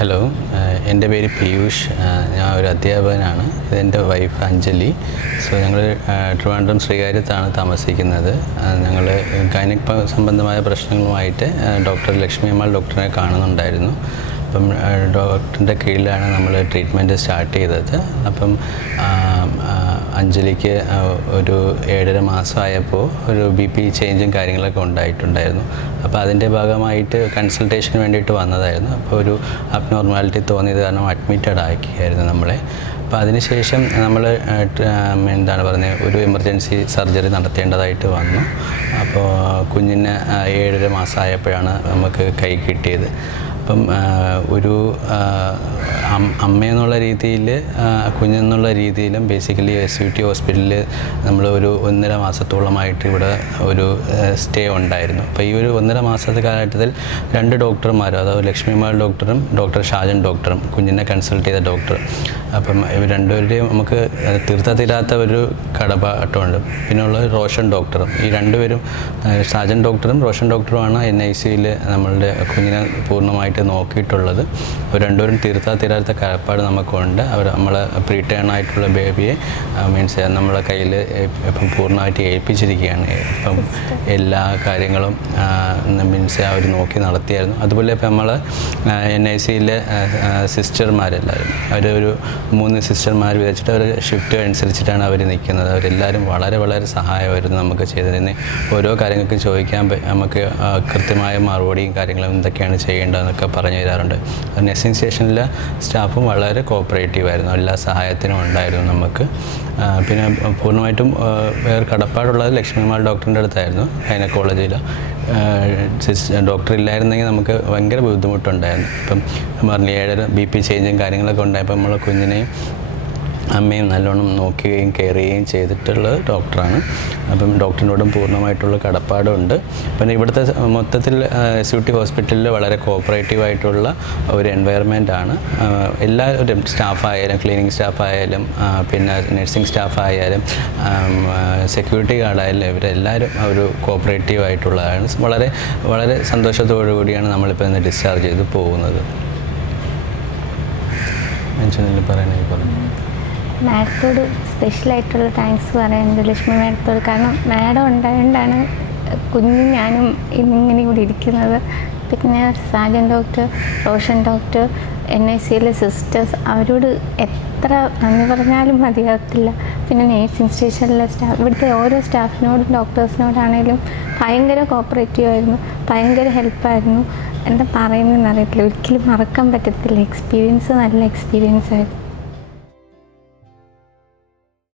Hello, എൻ്റെ പേര് പീയൂഷ്. ഞാൻ ഒരു അധ്യാപകനാണ്. ഇതെൻ്റെ വൈഫ് അഞ്ജലി. ഞങ്ങൾ ട്രിവാൻഡ്രം ശ്രീകാര്യത്താണ് താമസിക്കുന്നത്. ഞങ്ങൾ ഗൈനക് സംബന്ധമായ പ്രശ്നങ്ങളുമായിട്ട് ഡോക്ടർ ലക്ഷ്മി അമ്മാൾ ഡോക്ടറെ കാണുന്നുണ്ടായിരുന്നു. അപ്പം ഡോക്ടറിൻ്റെ കീഴിലാണ് നമ്മൾ ട്രീറ്റ്മെൻറ്റ് സ്റ്റാർട്ട് ചെയ്തത്. അപ്പം അഞ്ജലിക്ക് ഒരു 7.5 മാസമായപ്പോൾ ഒരു BP ചേഞ്ചും കാര്യങ്ങളൊക്കെ ഉണ്ടായിട്ടുണ്ടായിരുന്നു. അപ്പോൾ അതിൻ്റെ ഭാഗമായിട്ട് കൺസൾട്ടേഷന് വേണ്ടിയിട്ട് വന്നതായിരുന്നു. അപ്പോൾ ഒരു അബ്നോർമാലിറ്റി തോന്നിയത് കാരണം അഡ്മിറ്റഡ് ആക്കിയായിരുന്നു നമ്മളെ. അപ്പോൾ അതിനുശേഷം നമ്മൾ എന്താണ് പറയുന്നത്, ഒരു എമർജൻസി സർജറി നടത്തേണ്ടതായിട്ട് വന്നു. അപ്പോൾ കുഞ്ഞിന് 7.5 മാസമായപ്പോഴാണ് നമുക്ക് കൈ കിട്ടിയത്. അപ്പം ഒരു അമ്മയെന്നുള്ള രീതിയിൽ കുഞ്ഞെന്നുള്ള രീതിയിലും ബേസിക്കലി SUT ഹോസ്പിറ്റലിൽ നമ്മൾ ഒരു 1.5 മാസത്തോളമായിട്ട് ഇവിടെ ഒരു സ്റ്റേ ഉണ്ടായിരുന്നു. അപ്പോൾ ഈ ഒരു 1.5 മാസത്തെ കാലഘട്ടത്തിൽ 2 ഡോക്ടർമാരും, അതായത് ലക്ഷ്മി അമ്മാൾ ഡോക്ടറും ഡോക്ടർ ഷാജൻ ഡോക്ടറും കുഞ്ഞിനെ കൺസൾട്ട് ചെയ്ത ഡോക്ടർ, അപ്പം ഇവർ രണ്ടുപേരുടെയും നമുക്ക് തീരാത്ത ഒരു കടപ്പാട്ടമുണ്ട്. പിന്നെ ഉള്ളത് റോഷൻ ഡോക്ടറും. ഈ രണ്ടുപേരും, ഷാജൻ ഡോക്ടറും റോഷൻ ഡോക്ടറുമാണ് NICUയിൽ നമ്മളുടെ കുഞ്ഞിനെ പൂർണ്ണമായിട്ട് നോക്കിയിട്ടുള്ളത്. അവർ രണ്ടുപേരും തീരാത്ത കടപ്പാട് നമുക്കുണ്ട്. അവർ നമ്മളെ പ്രീടേൺ ആയിട്ടുള്ള ബേബിയെ മീൻസ് നമ്മളെ കയ്യിൽ ഇപ്പം പൂർണ്ണമായിട്ട് ഏൽപ്പിച്ചിരിക്കുകയാണ്. ഇപ്പം എല്ലാ കാര്യങ്ങളും മീൻസ് അവർ നോക്കി നടത്തിയായിരുന്നു. അതുപോലെ ഇപ്പം നമ്മൾ NICUയിലെ സിസ്റ്റർമാരെല്ലാവരും, അവരൊരു 3 സിസ്റ്റർമാർ വിചാരിച്ചിട്ട് അവർ ഷിഫ്റ്റ് അനുസരിച്ചിട്ടാണ് അവർ നിൽക്കുന്നത്. അവരെല്ലാവരും വളരെ സഹായമായിരുന്നു നമുക്ക് ചെയ്തതിന്. ഓരോ കാര്യങ്ങൾക്ക് ചോദിക്കാൻ നമുക്ക് കൃത്യമായ മറുപടിയും കാര്യങ്ങളും എന്തൊക്കെയാണ് ചെയ്യേണ്ടതെന്നൊക്കെ പറഞ്ഞു തരാറുണ്ട്. നഴ്സിംഗ് സ്റ്റേഷനിലെ സ്റ്റാഫും വളരെ കോപ്പറേറ്റീവായിരുന്നു, എല്ലാ സഹായത്തിനും ഉണ്ടായിരുന്നു നമുക്ക്. പിന്നെ പൂർണ്ണമായിട്ടും വേറെ കടപ്പാടുള്ളത് ലക്ഷ്മി അമ്മാൾ ഡോക്ടറിൻ്റെ അടുത്തായിരുന്നു. ഗൈനക്കോളജിയിൽ ഡോക്ടർ ഇല്ലായിരുന്നെങ്കിൽ നമുക്ക് ഭയങ്കര ബുദ്ധിമുട്ടുണ്ടായിരുന്നു. ഇപ്പം പറഞ്ഞ 7 BP ചേഞ്ചും കാര്യങ്ങളൊക്കെ ഉണ്ടായപ്പോൾ നമ്മളെ കുഞ്ഞിനെയും അമ്മയും നല്ലോണം നോക്കുകയും കെയർ ചെയ്യുകയും ചെയ്തിട്ടുള്ള ഡോക്ടറാണ്. അപ്പം ഡോക്ടറിനോടും പൂർണ്ണമായിട്ടുള്ള കടപ്പാടുണ്ട്. പിന്നെ ഇവിടുത്തെ മൊത്തത്തിൽ SUT ഹോസ്പിറ്റലിൽ വളരെ കോപ്പറേറ്റീവായിട്ടുള്ള ഒരു എൻവയറമെൻ്റാണ്. എല്ലാവരും, സ്റ്റാഫായാലും ക്ലീനിങ് സ്റ്റാഫായാലും പിന്നെ നഴ്സിംഗ് സ്റ്റാഫായാലും സെക്യൂരിറ്റി ഗാർഡായാലും ഇവരെല്ലാവരും ഒരു കോപ്പറേറ്റീവായിട്ടുള്ളതാണ്. വളരെ സന്തോഷത്തോടു കൂടിയാണ് നമ്മളിപ്പോൾ ഇന്ന് ഡിസ്ചാർജ് ചെയ്ത് പോകുന്നത്. മാഡത്തോട് സ്പെഷ്യലായിട്ടുള്ള താങ്ക്സ് പറയുന്നത് ലക്ഷ്മി മാഡത്തോട്. കാരണം മാഡം ഉണ്ടായതുകൊണ്ടാണ് കുഞ്ഞും ഞാനും ഇന്നിങ്ങനെ കൂടി ഇരിക്കുന്നത്. പിന്നെ സാജൻ ഡോക്ടർ, റോഷൻ ഡോക്ടർ, NICUയിലെ സിസ്റ്റേഴ്സ്, അവരോട് എത്ര നന്ദി പറഞ്ഞാലും മതിയാകത്തില്ല. പിന്നെ നേഴ്സിംഗ് സ്റ്റേഷനിലെ സ്റ്റാഫ്, ഇവിടുത്തെ ഓരോ സ്റ്റാഫിനോടും ഡോക്ടേഴ്സിനോടാണെങ്കിലും ഭയങ്കര കോപ്പറേറ്റീവായിരുന്നു, ഭയങ്കര ഹെൽപ്പായിരുന്നു. എന്താ പറയുന്നതെന്ന് അറിയത്തില്ല, ഒരിക്കലും മറക്കാൻ പറ്റത്തില്ല. നല്ല എക്സ്പീരിയൻസ് ആയിരുന്നു.